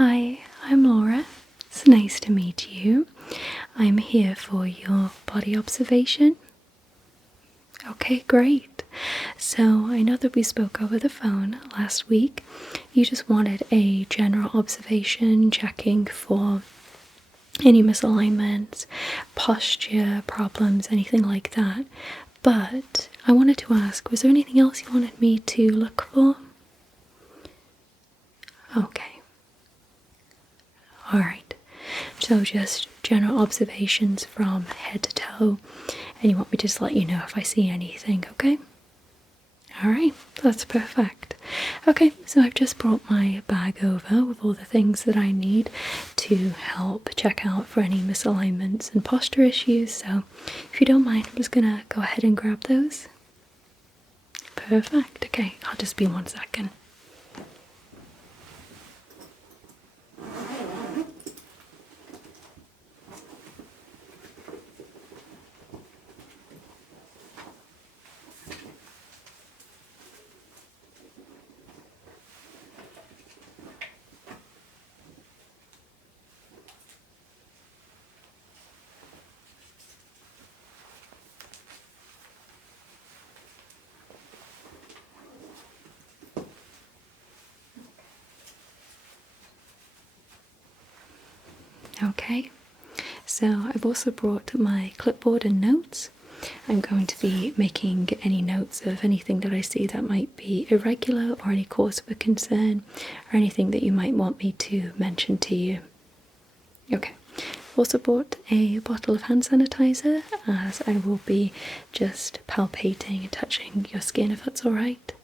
Hi, I'm Laura. It's nice to meet you. I'm here for your body observation. Okay, great. So, I know that we spoke over the phone last week. You just wanted a general observation, checking for any misalignments, posture problems, anything like that. But I wanted to ask, was there anything else you wanted me to look for? Okay. Alright. So just general observations from head to toe, and you want me to just let you know if I see anything, okay? Alright, that's perfect. Okay, so I've just brought my bag over with all the things that I need to help check out for any misalignments and posture issues, so if you don't mind, I'm just gonna go ahead and grab those. Perfect, okay, I'll just be 1 second. Okay, so I've also brought my clipboard and notes. I'm going to be making any notes of anything that I see that might be irregular or any cause for concern or anything that you might want me to mention to you. Okay, I've also brought a bottle of hand sanitizer as I will be just palpating and touching your skin if that's alright.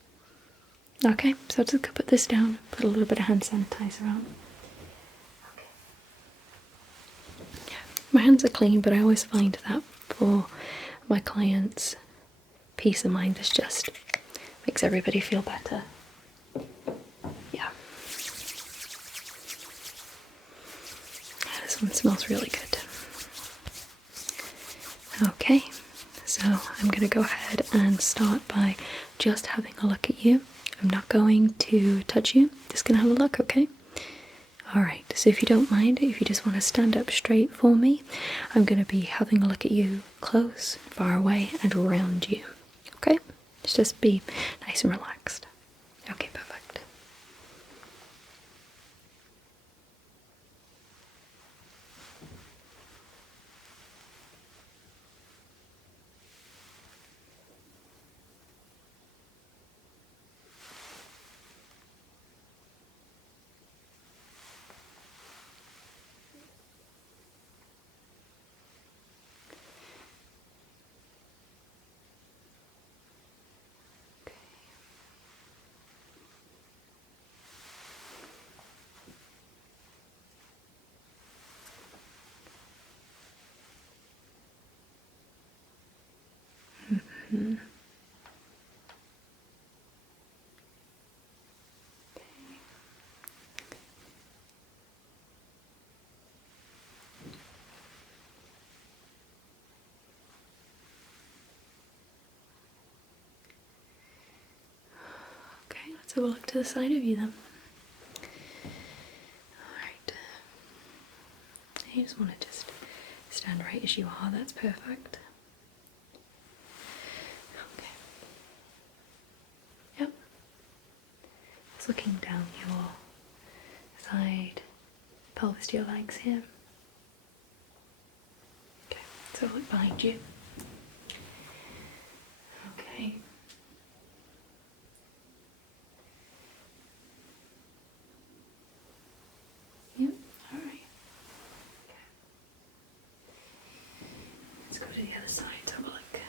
Okay, so I'll just put this down, put a little bit of hand sanitizer on. My hands are clean, but I always find that for my clients' peace of mind, this just makes everybody feel better. Yeah. This one smells really good. Okay, so I'm going to go ahead and start by just having a look at you. I'm not going to touch you, just going to have a look, okay? Alright, so if you don't mind, if you just want to stand up straight for me, I'm going to be having a look at you close, far away, and around you. Okay? Just be nice and relaxed. Okay, perfect. Mm-hmm. Okay, let's have a look to the side of you then. Alright. You just want to just stand right as you are, that's perfect. Okay. Yep. Just looking down your side, pelvis to your legs here. Okay, so look behind you. Okay. Yep, alright. Okay. Let's go to the other side to have a look.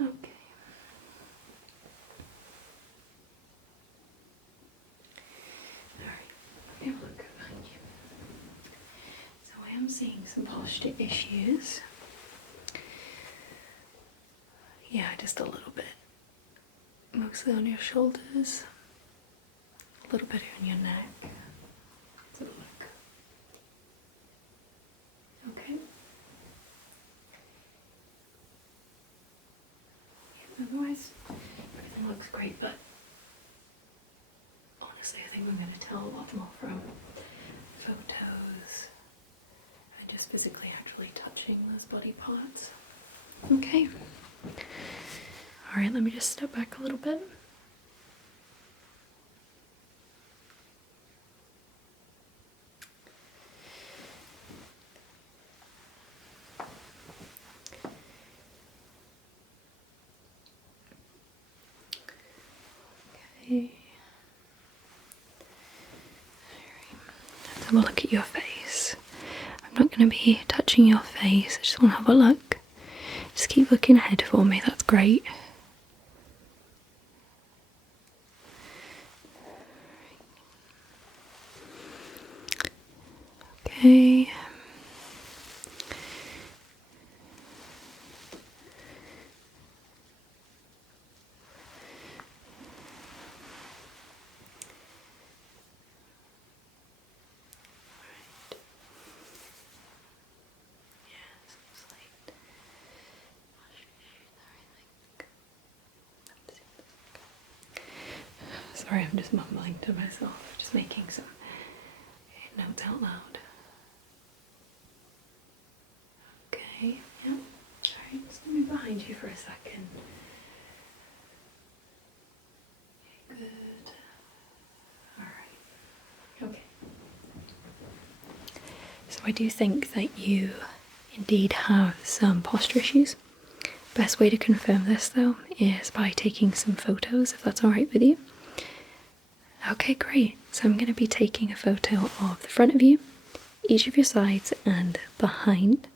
Okay. Alright, let me have a look behind you. So I am seeing some posture issues. Yeah, just a little bit. Mostly on your shoulders. A little bit on your neck. Let's have a look. Okay. Yeah, otherwise, everything looks great, but think I'm going to tell a lot more from photos and just physically actually touching those body parts. Okay. Alright, let me just step back a little bit. Okay. Let's have a look at your face. I'm not going to be touching your face, I just want to have a look. Just keep looking ahead for me, that's great. Okay. Sorry, I'm just mumbling to myself, just making some notes out loud. Okay, yeah. Alright, just let me behind you for a second. Okay, good. Alright. Okay. So I do think that you indeed have some posture issues. Best way to confirm this though is by taking some photos, if that's alright with you. Okay, great. So I'm going to be taking a photo of the front of you, each of your sides and behind.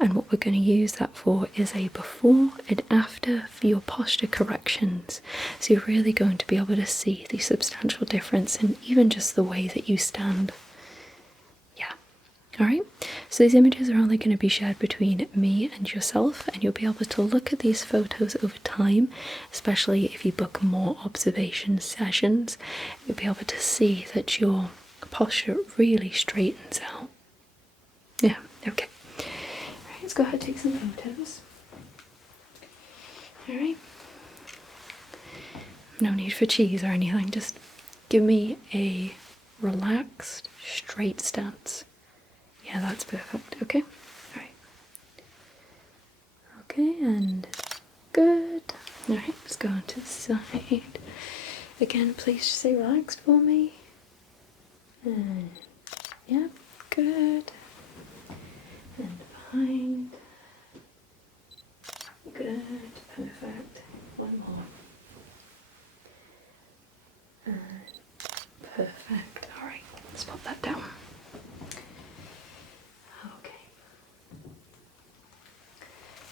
And what we're going to use that for is a before and after for your posture corrections. So you're really going to be able to see the substantial difference in even just the way that you stand. Yeah. Alright, so these images are only going to be shared between me and yourself, and you'll be able to look at these photos over time, especially if you book more observation sessions. You'll be able to see that your posture really straightens out. Yeah, okay. Alright, let's go ahead and take some photos. Alright. No need for cheese or anything, just give me a relaxed, straight stance. Yeah, that's perfect. Okay. Alright. Okay, and good. Alright, let's go on to the side. Again, please just stay relaxed for me. And yeah, good. And behind. Good. Perfect. One more. And perfect. Alright, let's pop that down.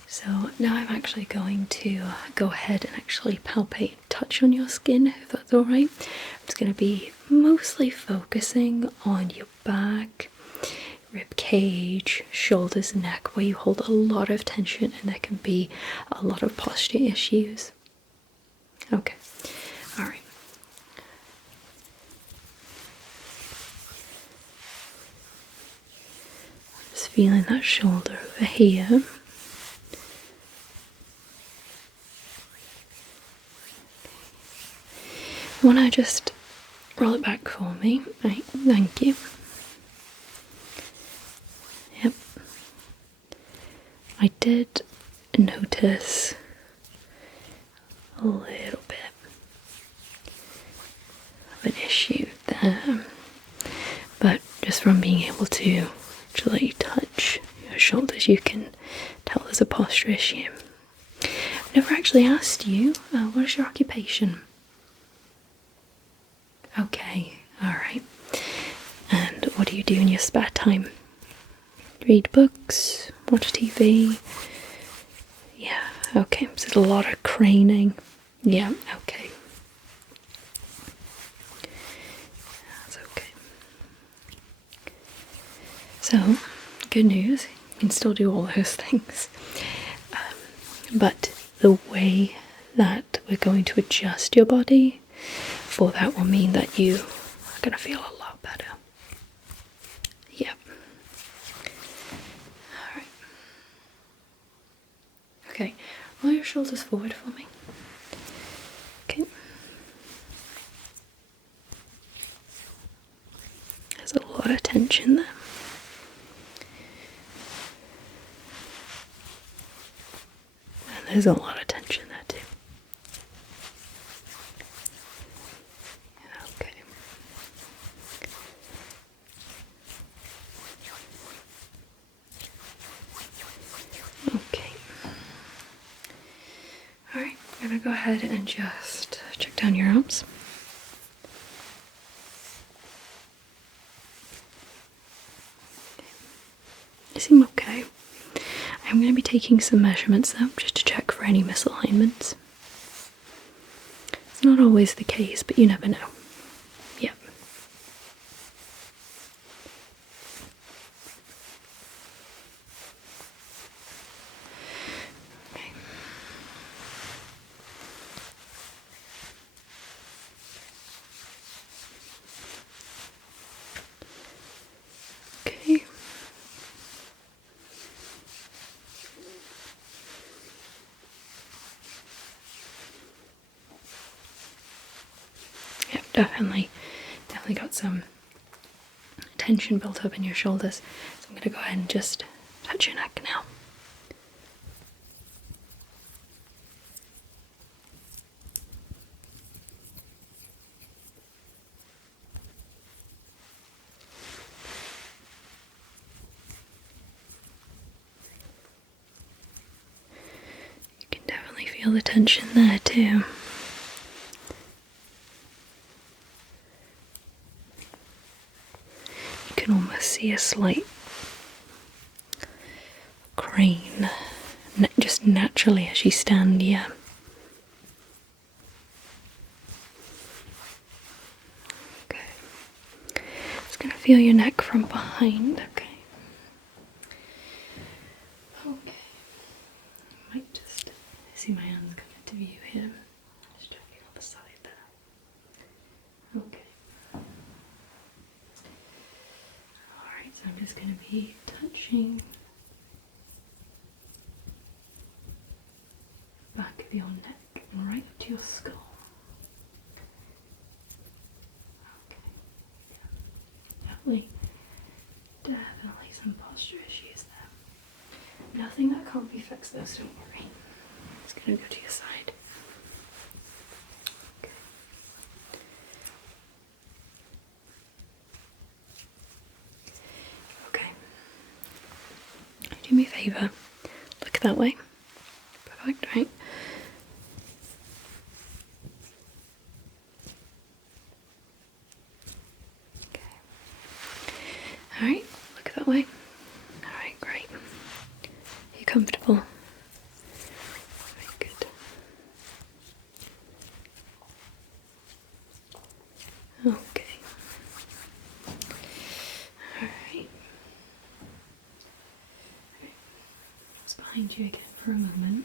So now I'm actually going to go ahead and actually palpate, touch on your skin, if that's alright. I'm just going to be mostly focusing on your back, rib cage, shoulders, neck, where you hold a lot of tension and there can be a lot of posture issues. Okay, alright. Just feeling that shoulder over here. Want to just roll it back for me? Right, thank you. Yep. I did notice a little bit of an issue there, but just from being able to actually touch your shoulders, you can tell there's a posture issue. I've never actually asked you, what is your occupation? Okay, alright. And what do you do in your spare time? Read books? Watch TV? Yeah, okay. Is it a lot of craning? Yeah, okay. That's okay. So, good news, you can still do all those things. But the way that we're going to adjust your body for that will mean that you are going to feel a lot better. Yep. Alright. Okay, roll your shoulders forward for me. Okay. lot of tension there. And there's a lot of tension there too. Okay. Okay. Alright, I'm gonna go ahead and just check down your arms. They seem okay. I'm going to be taking some measurements though, just to check for any misalignments. It's not always the case, but you never know. Yep. Okay. Okay. Yep, definitely got some tension built up in your shoulders. So I'm going to go ahead and just touch your neck now. You can definitely feel the tension there too. You can almost see a slight crane just naturally as you stand, yeah. Okay. Just gonna feel your neck from behind, okay? Okay. I might just see my hands come into view here. Just checking on the side there. Okay. Alright, so I'm just gonna be touching back of your neck and right up to your skull. Okay. Yeah. Definitely some posture issues there. Nothing that can't be fixed though, so don't worry. It's gonna go to your side. Okay. Okay. Do me a favour. Look that way. Perfect, right? Okay. Alright, look that way. Alright, great. Are you comfortable? Very good. Okay. Alright. Just behind you again for a moment.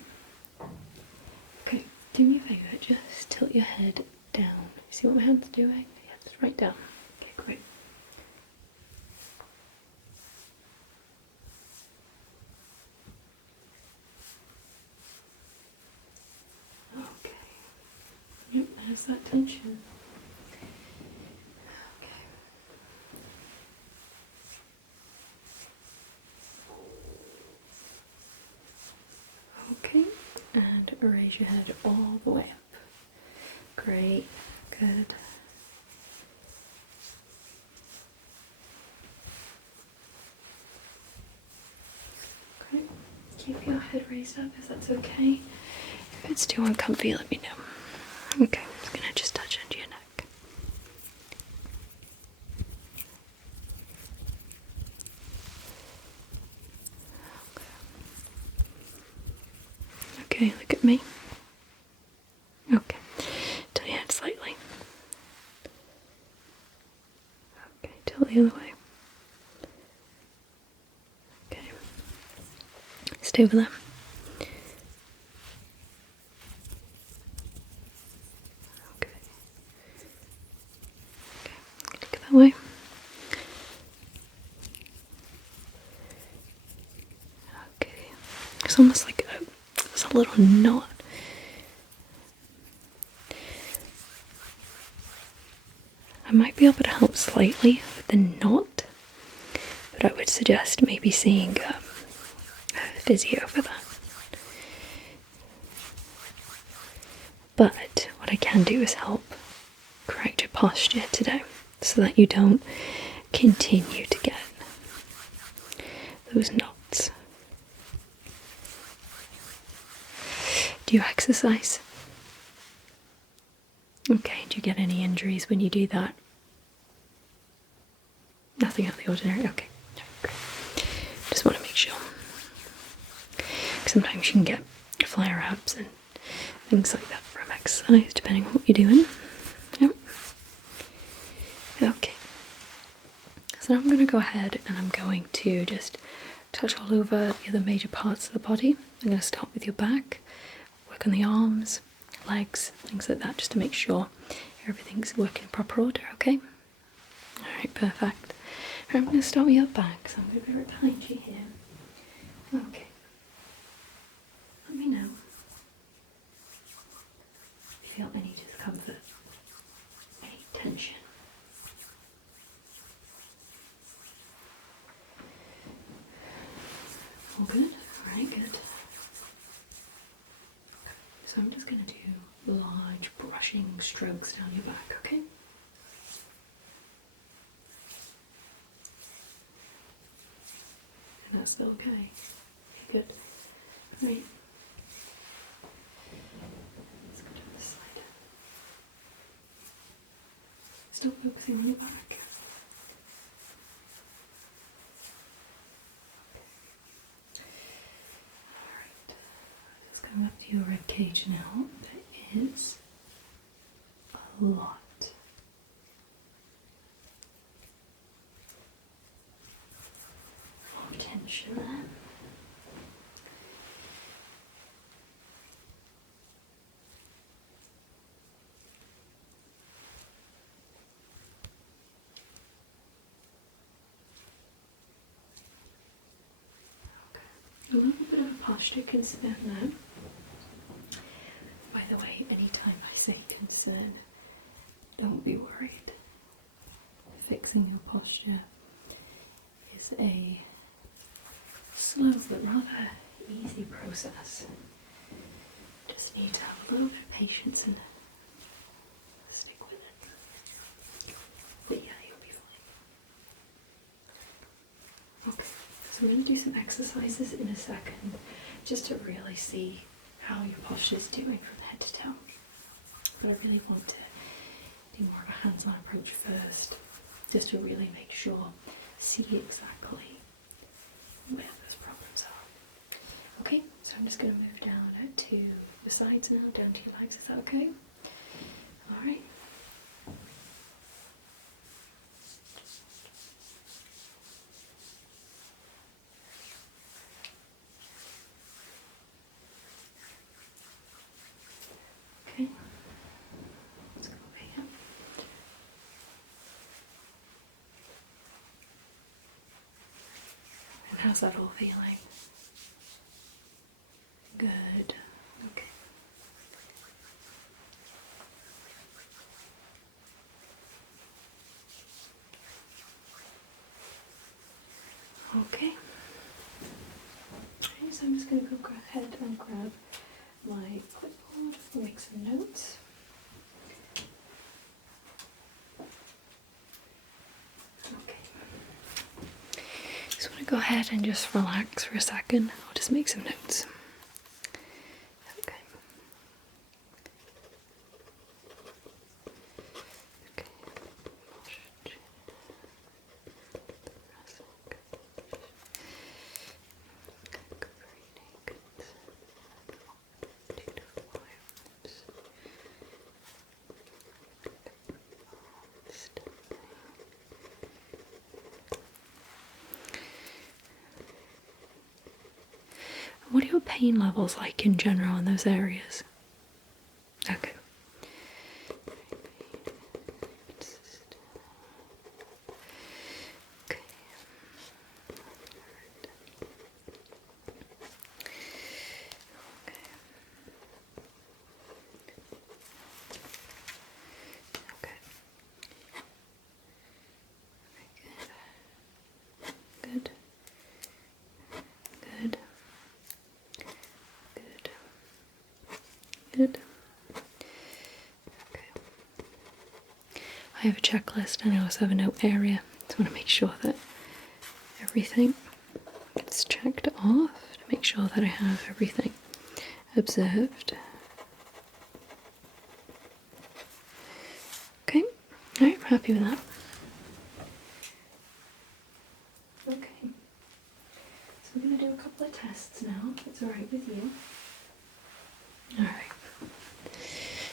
Okay, do me a favour, just tilt your head down. See what my hand's doing? Yeah, just right down. Okay, great. Okay. Yep, there's that tension. Okay. Okay, and raise your head all the way up. Great, good. Okay, keep your head raised up if that's okay. If it's too uncomfy, let me know. Okay, I'm just gonna just touch into your neck. Okay, look at me. Okay, tilt your head slightly. Okay, tilt the other way. Okay, stay over there. Okay. Okay, look that way. Okay, it's almost like it's a little knot. I might be able to help slightly with the knot. but I would suggest maybe seeing a physio for that. But what I can do is help correct your posture today so that you don't continue to get those knots. Do you exercise? Okay, do you get any injuries when you do that? Nothing out of the ordinary? Okay, great. Just want to make sure. Sometimes you can get flare-ups and things like that from exercise, depending on what you're doing. Yep. Okay. So now I'm going to go ahead and I'm going to just touch all over the other major parts of the body. I'm going to start with your back, work on the arms, legs, things like that, just to make sure everything's working in proper order, okay? Alright, perfect. I'm going to start with your back, so I'm going to be right behind you here. Okay. Let me know if you feel any discomfort, any tension. All good? Alright, good. So I'm just going to do large brushing strokes down your back, okay? And that's still okay. Good. Right. Let's go to this side. Still focusing on your back. Alright. Let's go up to your rib cage now. There is a lot of tension there. A little bit of a posture concern there. By the way, anytime I say concern, don't be worried. Fixing your posture is a slow but rather easy process. Just need to have a little bit of patience and stick with it. But yeah, you'll be fine. Okay. So we're going to do some exercises in a second, just to really see how your posture is doing from head to toe. But I really want to do more of a hands-on approach first, just to really make sure, see exactly where those problems are. Okay, so I'm just going to move down to the sides now, down to your legs. Is that okay? Alright. Okay, let's go over here. And how's that all feeling? Good. Okay. Okay. Okay, so I'm just going to go ahead and grab my clipboard and make some notes. Okay. Just want to go ahead and just relax for a second. I'll just make some notes. Okay. Okay. What are your pain levels like in general in those areas? Okay. Okay. Okay. Good. I have a checklist and I also have a note area. So I want to make sure that everything gets checked off to make sure that I have everything observed. Okay, alright, I'm happy with that. Okay, so we're going to do a couple of tests now, if it's alright with you. Alright,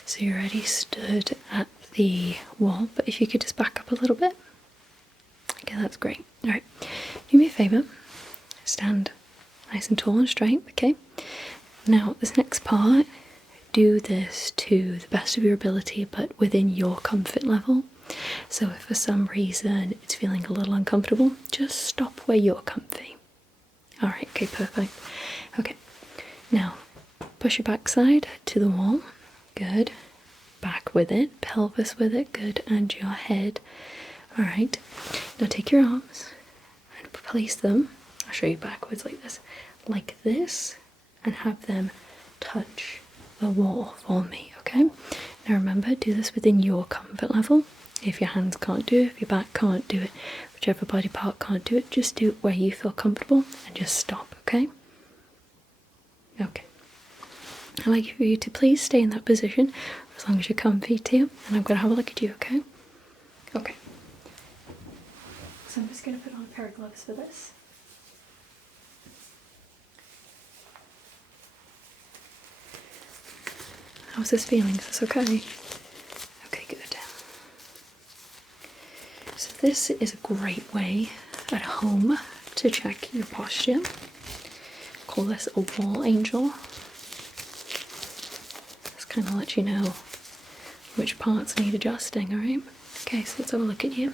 so you're already stood at the wall, but if you could just back up a little bit. Okay, that's great. Alright, do me a favour, stand nice and tall and straight, okay? Now, this next part, do this to the best of your ability, but within your comfort level. So if for some reason it's feeling a little uncomfortable, just stop where you're comfy. Alright, okay, perfect. Okay, now push your backside to the wall. Good. Back with it, pelvis with it, good, and your head. Alright, now take your arms and place them, I'll show you backwards like this, and have them touch the wall for me, okay? Now remember, do this within your comfort level. If your hands can't do it, if your back can't do it, whichever body part can't do it, just do it where you feel comfortable and just stop, okay? Okay. I'd like for you to please stay in that position as long as you're comfy too, and I'm going to have a look at you, okay? Okay. So I'm just going to put on a pair of gloves for this. How's this feeling? Is this okay? Okay, good. So this is a great way at home to check your posture. Call this a wall angel. Just kind of let you know which parts need adjusting, alright? Okay, so let's have a look at you.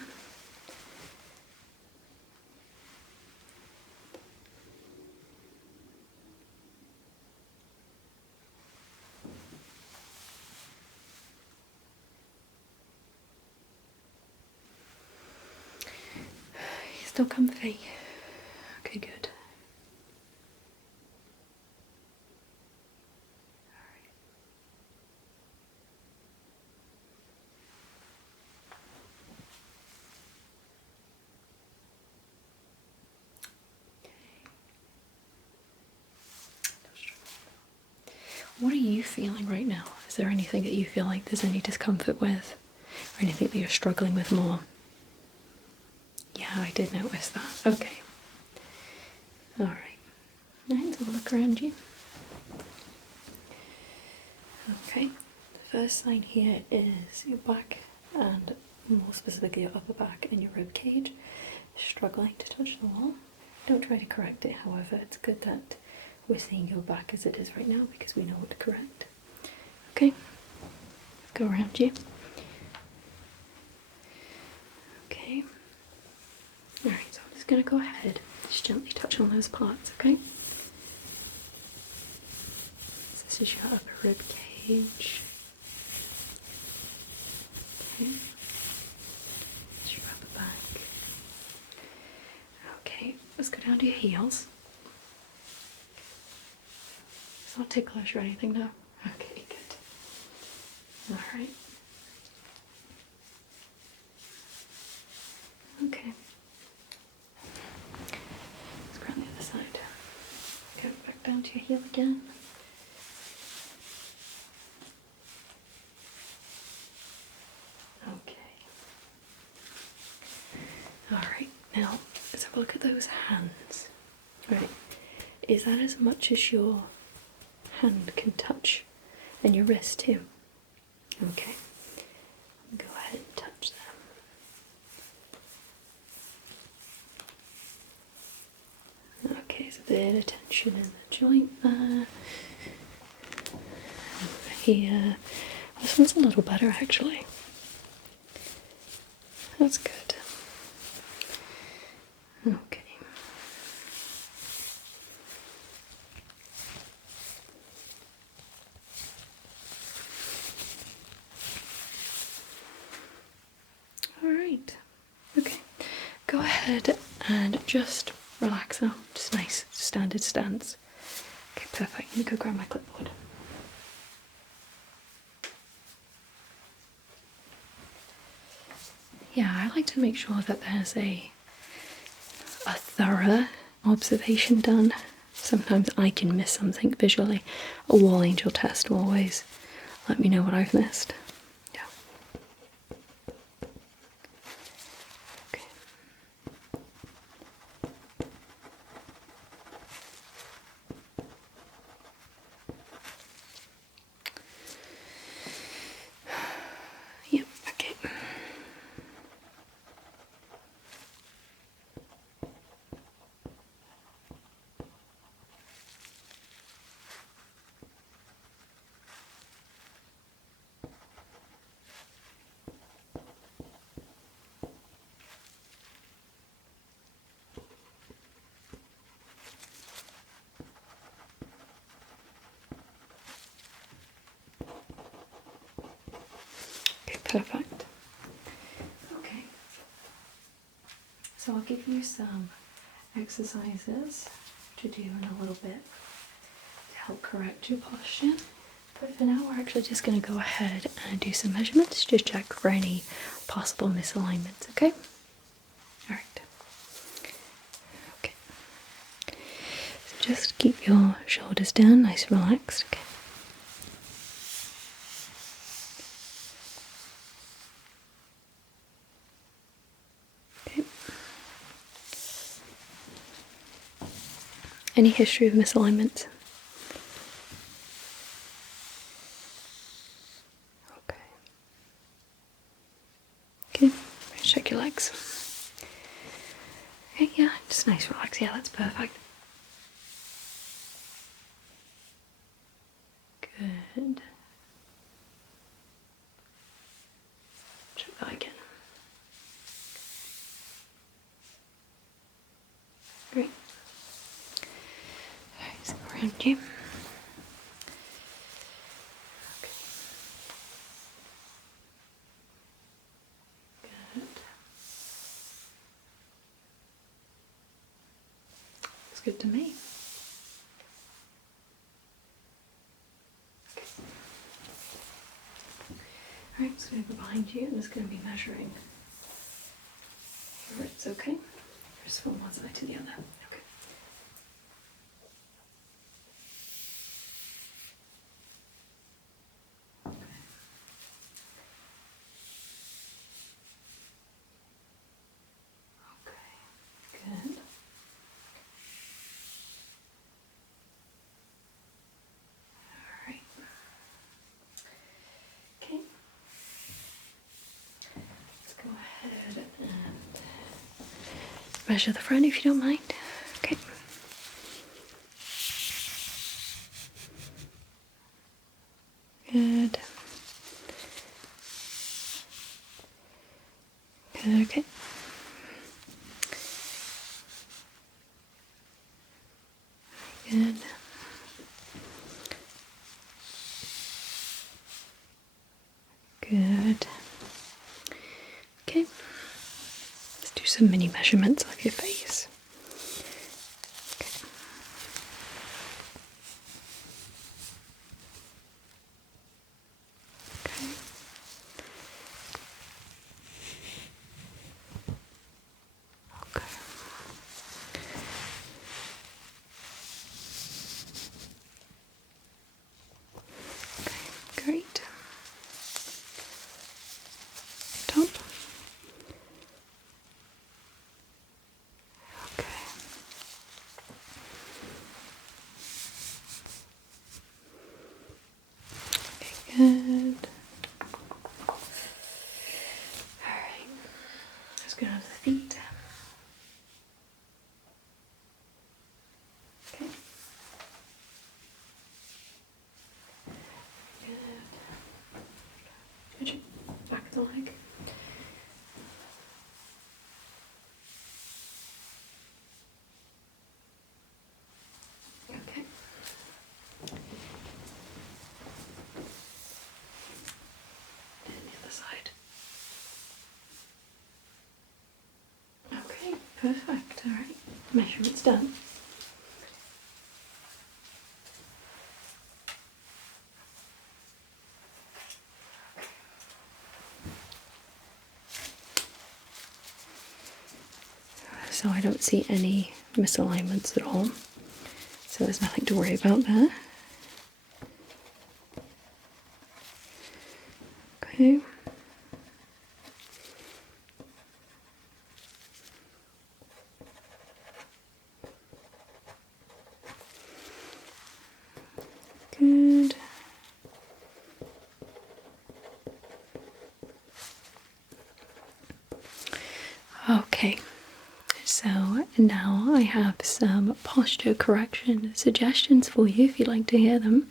Still comfy? Okay, good. What are you feeling right now? Is there anything that you feel like there's any discomfort with? Or anything that you're struggling with more? Yeah, I did notice that. Okay. Alright. Alright, so look around you. Okay. The first sign here is your back, and more specifically your upper back and your rib cage struggling to touch the wall. Don't try to correct it, however, it's good that we're seeing your back as it is right now because we know what to correct. Okay, go around you. Okay. Alright, so I'm just going to go ahead, just gently touch on those parts, okay? So this is your upper rib cage. Okay. It's your upper back. Okay, let's go down to your heels. It's not ticklish or anything, no? Okay, good. Alright. Okay. Let's go on the other side. Go back down to your heel again. Okay. Alright, now let's have a look at those hands. Right. Is that as much as your hand can touch? And your wrist too? Okay. Go ahead and touch them. Okay, so a bit of tension in the joint there. Over here. This one's a little better actually. That's good. Okay. Alright. Okay. Go ahead and just relax now. Just nice standard stance. Okay, perfect. Let me go grab my clipboard. yeah, I like to make sure that there's a thorough observation done. Sometimes I can miss something visually. A wall angel test will always let me know what I've missed. Yeah. Okay. Yep, okay. Okay, perfect. Okay. So I'll give you some exercises to do in a little bit to help correct your posture. But for now, we're actually just going to go ahead and do some measurements to check for any possible misalignments, okay? Alright. Okay. So just keep your shoulders down, nice and relaxed, okay? Okay. Any history of misalignment? Okay. Okay, check your legs. Okay, yeah, just nice, relax. Yeah, that's perfect. Good. Check that again. Great. Alright, so around you. Okay. Good. Looks good to me. Okay. Alright, I'm just going to go behind you. I'm just going to be measuring your ribs, okay? Just from one side to the other. Okay. Okay. Good. Alright. Okay. Let's go ahead and measure the front if you don't mind. Okay. Good. Good, okay. Good. Good. Okay. Let's do some mini measurements of your face. Okay. Okay. Okay, great. Top. Okay. Okay, good. Alright. Let's go to the feet. Okay. Good. Good. Back of the leg. Okay. And the other side. Okay, perfect. Alright. Measurement's done. so I don't see any misalignments at all. So there's nothing to worry about there. Okay. Good. Okay, so now I have some posture correction suggestions for you if you'd like to hear them.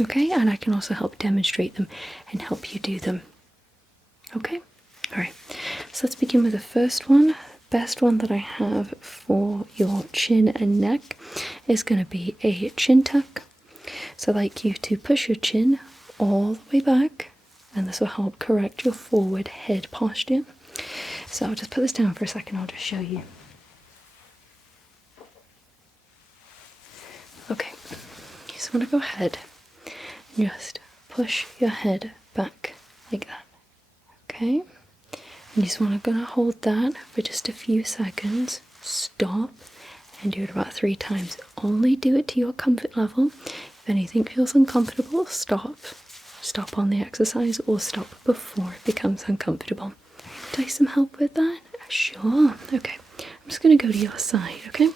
Okay, and I can also help demonstrate them and help you do them. Okay, alright, so let's begin with the first one. Best one that I have for your chin and neck is going to be a chin tuck. So I'd like you to push your chin all the way back, and this will help correct your forward head posture. So I'll just put this down for a second, I'll just show you. Okay, so I'm going to go ahead and just push your head back like that. Okay, and you just want to hold that for just a few seconds, stop, and do it about 3 times. Only do it to your comfort level. If anything feels uncomfortable, stop. Stop on the exercise or stop before it becomes uncomfortable. Would you like some help with that? Sure. Okay, I'm just going to go to your side, okay?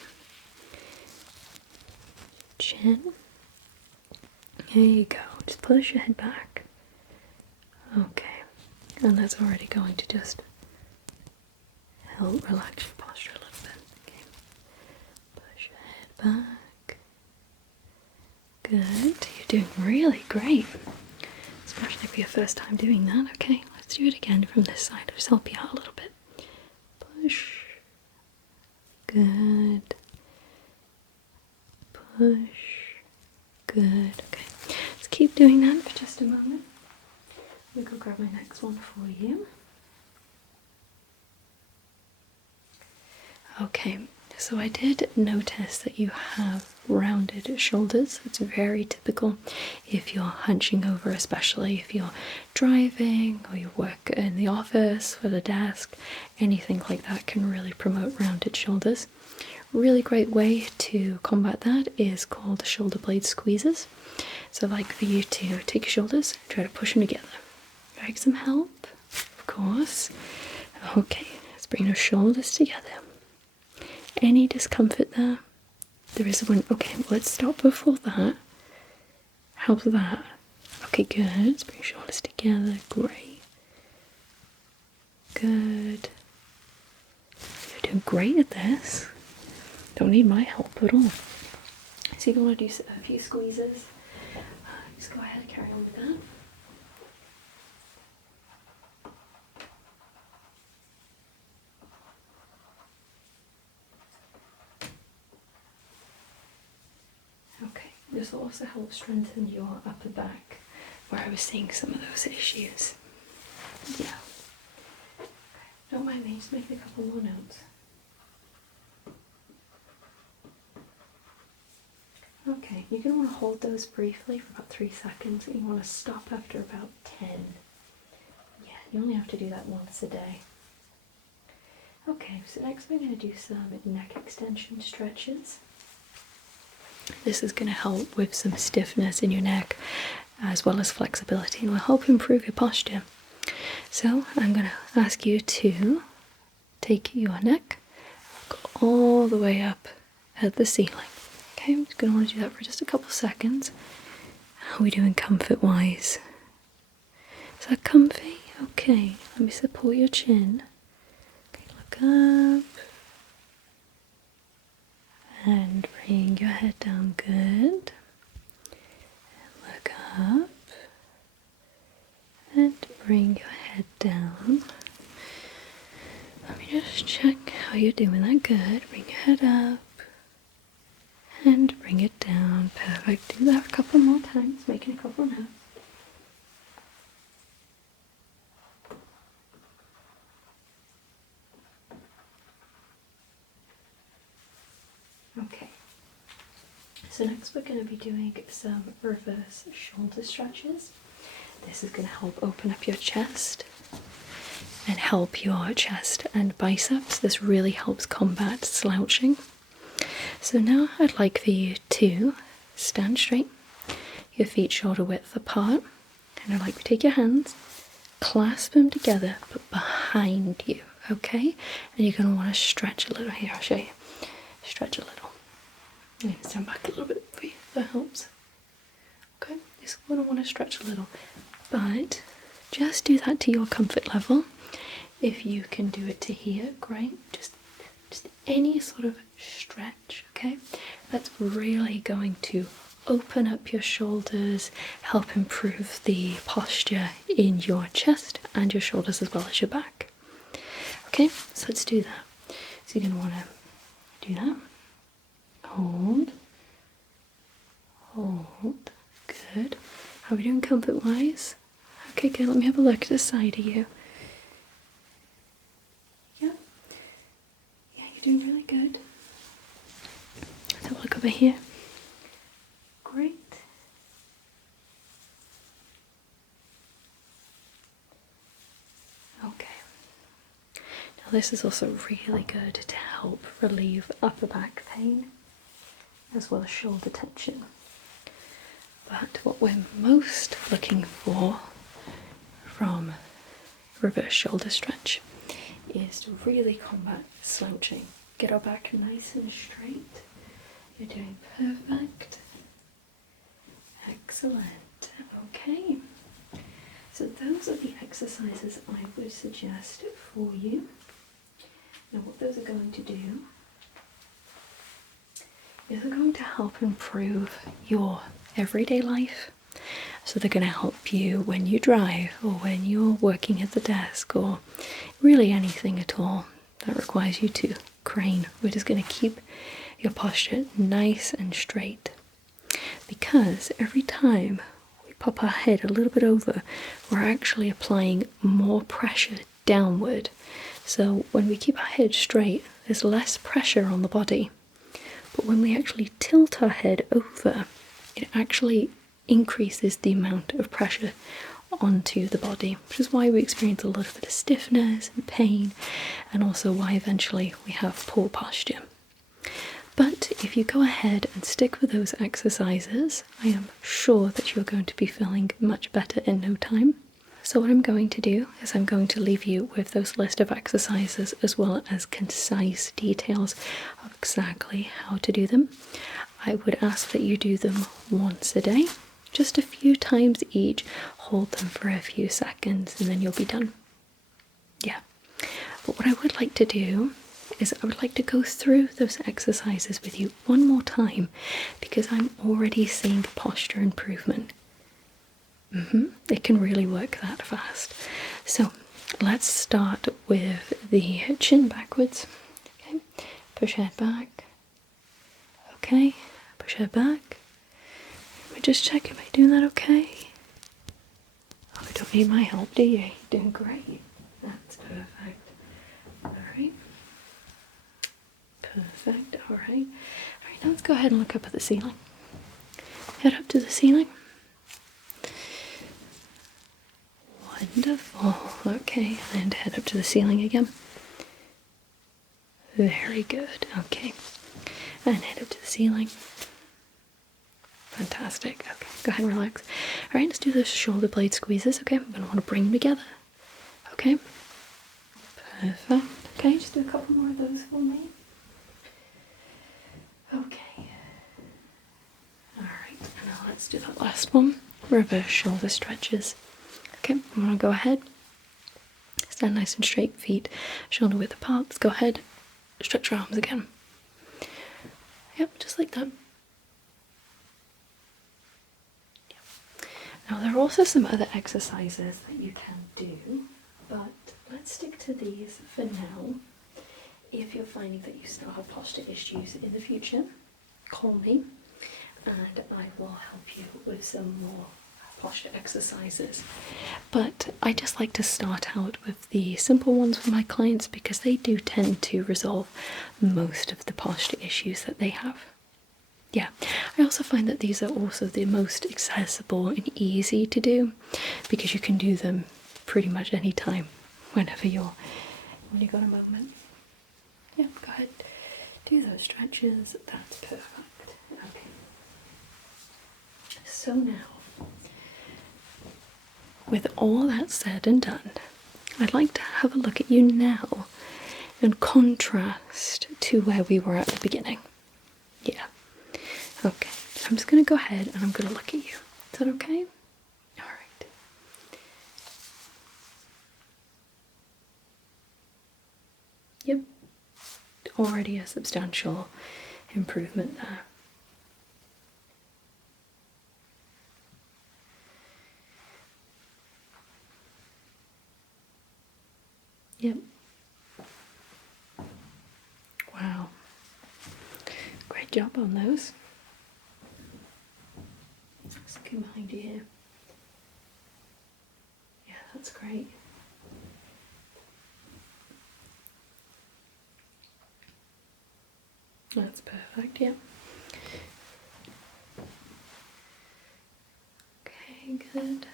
Chin. There you go. Just push your head back. Okay, and that's already going to just help relax your posture a little bit. Okay, push your head back. Good. You're doing really great, especially for your first time doing that. Okay, let's do it again from this side. Just help you out a little bit. Push. Good. Push. Good. Okay, let's keep doing that for just a moment. I'll go grab my next one for you. Okay, so I did notice that you have rounded shoulders. It's very typical if you're hunching over, especially if you're driving or you work in the office with a desk. Anything like that can really promote rounded shoulders. Really great way to combat that is called shoulder blade squeezes. So I'd like for you to take your shoulders and try to push them together. Like some help, of course. Okay, let's bring our shoulders together. Any discomfort there? There is one. Okay, let's stop before that. How's that? Okay, good. Let's bring shoulders together. Great. Good. You're doing great at this. Don't need my help at all. So you want to do a few squeezes. Just go ahead and carry on with that. Okay, this will also help strengthen your upper back, where I was seeing some of those issues. Yeah. Okay. Don't mind me, just making a couple more notes. Okay, you're going to want to hold those briefly for about 3 seconds, and you want to stop after about 10. Yeah, you only have to do that once a day. Okay, so next we're going to do some neck extension stretches. This is going to help with some stiffness in your neck as well as flexibility, and will help improve your posture. So I'm going to ask you to take your neck, go all the way up at the ceiling. Okay, I'm just going to want to do that for just a couple seconds. How are we doing comfort wise? Is that comfy? Okay, let me support your chin. Okay, look up. And bring your head down, good. And look up. And bring your head down. Let me just check how you're doing that, good. Bring your head up. And bring it down, perfect. Do that a couple more times, making a couple notes. Okay, so next we're going to be doing some reverse shoulder stretches. This is going to help open up your chest and help your chest and biceps. This really helps combat slouching. So now I'd like for you to stand straight, your feet shoulder width apart, and I'd like you to take your hands, clasp them together but behind you, okay? And you're going to want to stretch a little. Here, I'll show you. Stretch a little. I'm going to stand back a little bit for you, that helps. Okay, just going to want to stretch a little, but just do that to your comfort level. If you can do it to here, great. Just any sort of stretch, okay? That's really going to open up your shoulders, help improve the posture in your chest and your shoulders as well as your back. Okay, so let's do that. So you're going to want to do that. Hold. Hold. Good. How are we doing comfort-wise? Okay, good. Let me have a look at the side of you. Yeah. Yeah, you're doing really good. Let's have a look over here. Great. Okay. Now this is also really good to help relieve upper back pain as well as shoulder tension. But what we're most looking for from reverse shoulder stretch is to really combat slouching. Get our back nice and straight. You're doing perfect. Excellent. Okay. So those are the exercises I would suggest for you. Now what those are going to do is they're going to help improve your everyday life. So they're going to help you when you drive or when you're working at the desk or really anything at all that requires you to crane. We're just going to keep your posture nice and straight, because every time we pop our head a little bit over, we're actually applying more pressure downward. So when we keep our head straight, there's less pressure on the body. But when we actually tilt our head over, it actually increases the amount of pressure onto the body, which is why we experience a little bit of stiffness and pain, and also why eventually we have poor posture. But if you go ahead and stick with those exercises, I am sure that you're going to be feeling much better in no time. So what I'm going to do is I'm going to leave you with those list of exercises as well as concise details of exactly how to do them. I would ask that you do them once a day, just a few times each. Hold them for a few seconds and then you'll be done. Yeah. But what I would like to do is I would like to go through those exercises with you one more time, because I'm already seeing posture improvement. It can really work that fast. So let's start with the chin backwards. Okay, push head back. Okay, push head back. Let me just check, am I doing that okay? Oh, you don't need my help, do you? You're doing great. That's perfect. Alright. Perfect, alright. Alright, now let's go ahead and look up at the ceiling. Head up to the ceiling. Wonderful. Okay, and head up to the ceiling again. Very good. Okay. And head up to the ceiling. Fantastic. Okay, go ahead and relax. Alright, let's do the shoulder blade squeezes. Okay, I'm going to want to bring them together. Okay. Perfect. Okay, just do a couple more of those for me. Okay. Alright, now let's do that last one. Reverse shoulder stretches. Okay, I'm going to go ahead. Stand nice and straight, feet shoulder width apart. Let's go ahead. Stretch your arms again. Yep, just like that. Yep. Now there are also some other exercises that you can do, but let's stick to these for now. If you're finding that you still have posture issues in the future, call me and I will help you with some more posture exercises. But I just like to start out with the simple ones for my clients, because they do tend to resolve most of the posture issues that they have. Yeah, I also find that these are also the most accessible and easy to do, because you can do them pretty much any time when you got a moment. Yeah, go ahead. Do those stretches. That's perfect. Okay. So now, with all that said and done, I'd like to have a look at you now and contrast to where we were at the beginning. Yeah. Okay. So I'm just going to go ahead and I'm going to look at you. Is that okay? Alright. Yep. Already a substantial improvement there. Yep. Wow. Great job on those. Let's go behind you here. Yeah, that's great. That's perfect, yeah. Okay, good.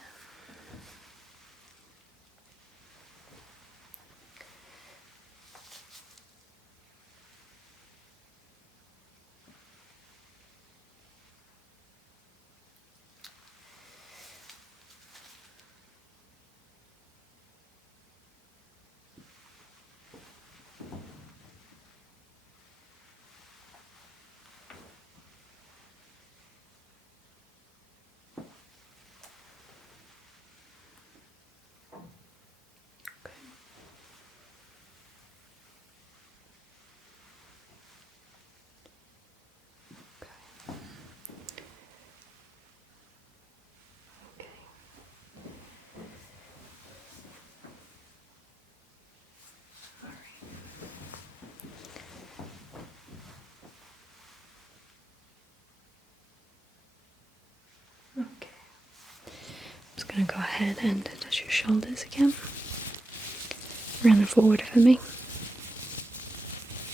Okay. All right. Okay. I'm just going to go ahead and touch your shoulders again. Round and forward for me.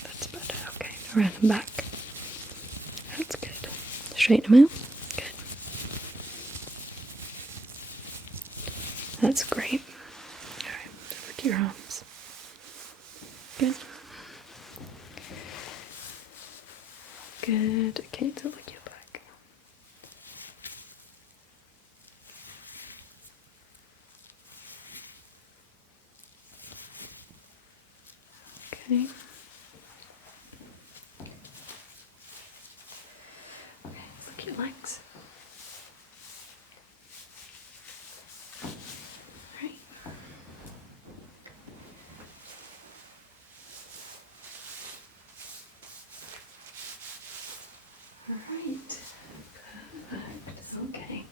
That's better. Okay. Around and back. That's good. Straighten them out. Good. That's great. Alright, look at your arms. Good. Good. Okay, so look your back. Okay. Okay, look at your legs. Alright. Alright. Perfect. Okay.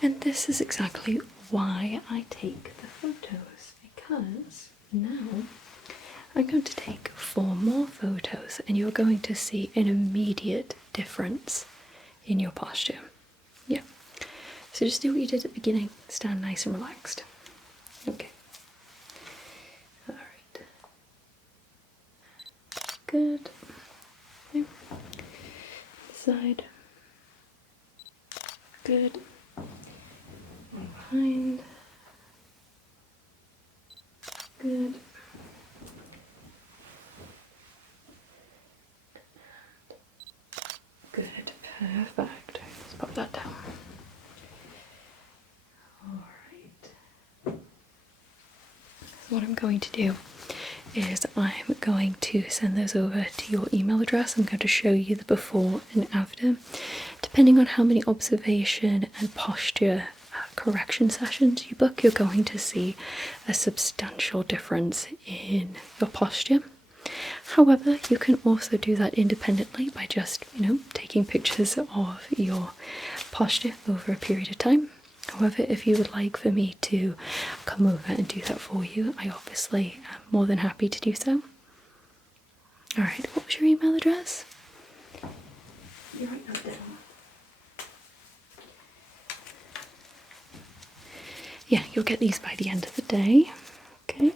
And this is exactly why I take the photos, because now I'm going to take 4 more photos and you're going to see an immediate difference in your posture. Yeah. So just do what you did at the beginning. Stand nice and relaxed. Okay. Alright. Good. Okay. Side. Good. One behind. Good. Good. Perfect. Let's pop that down. Alright. So what I'm going to do is I'm going to send those over to your email address. I'm going to show you the before and after. Depending on how many observation and posture correction sessions you book, you're going to see a substantial difference in your posture. However, you can also do that independently by just, taking pictures of your posture over a period of time. However, if you would like for me to come over and do that for you, I obviously am more than happy to do so. Alright, what was your email address? You write that down. Yeah, you'll get these by the end of the day. Okay.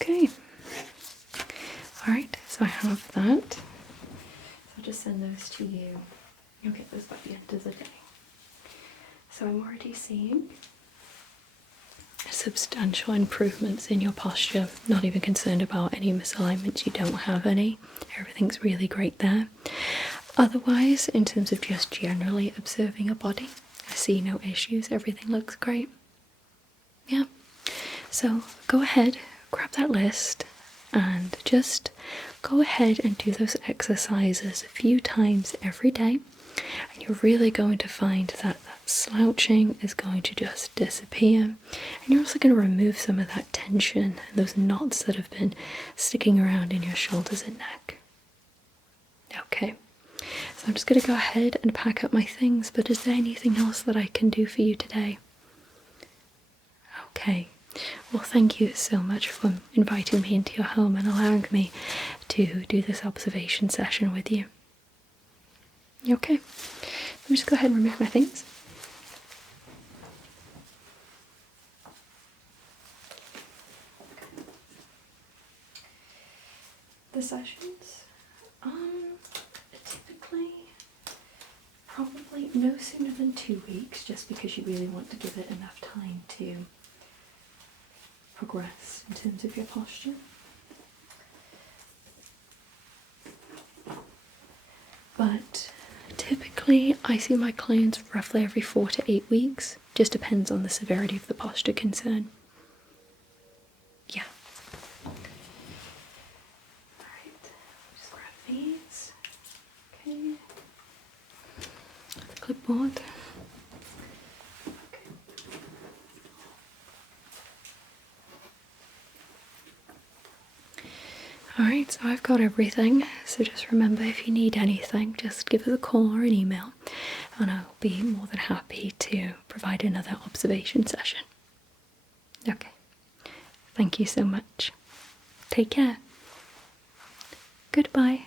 Okay. Alright, so I have that. So I'll just send those to you. You'll get those by the end of the day. So I'm already seeing substantial improvements in your posture. Not even concerned about any misalignments, you don't have any. Everything's really great there. Otherwise, in terms of just generally observing your body, I see no issues, everything looks great. Yeah, so go ahead, grab that list, and just go ahead and do those exercises a few times every day, and you're really going to find that slouching is going to just disappear, and you're also going to remove some of that tension and those knots that have been sticking around in your shoulders and neck. Okay, so I'm just going to go ahead and pack up my things, but is there anything else that I can do for you today? Okay, well, thank you so much for inviting me into your home and allowing me to do this observation session with you. Okay, let me just go ahead and remove my things. The sessions? Typically, probably no sooner than 2 weeks, just because you really want to give it enough time to progress in terms of your posture. But typically, I see my clients roughly every 4 to 8 weeks. Just depends on the severity of the posture concern. Yeah. Alright, just grab these. Okay. The clipboard. Okay. Alright, so I've got everything. So just remember, if you need anything, just give us a call or an email, and I'll be more than happy to provide another observation session. Okay. Thank you so much. Take care. Goodbye.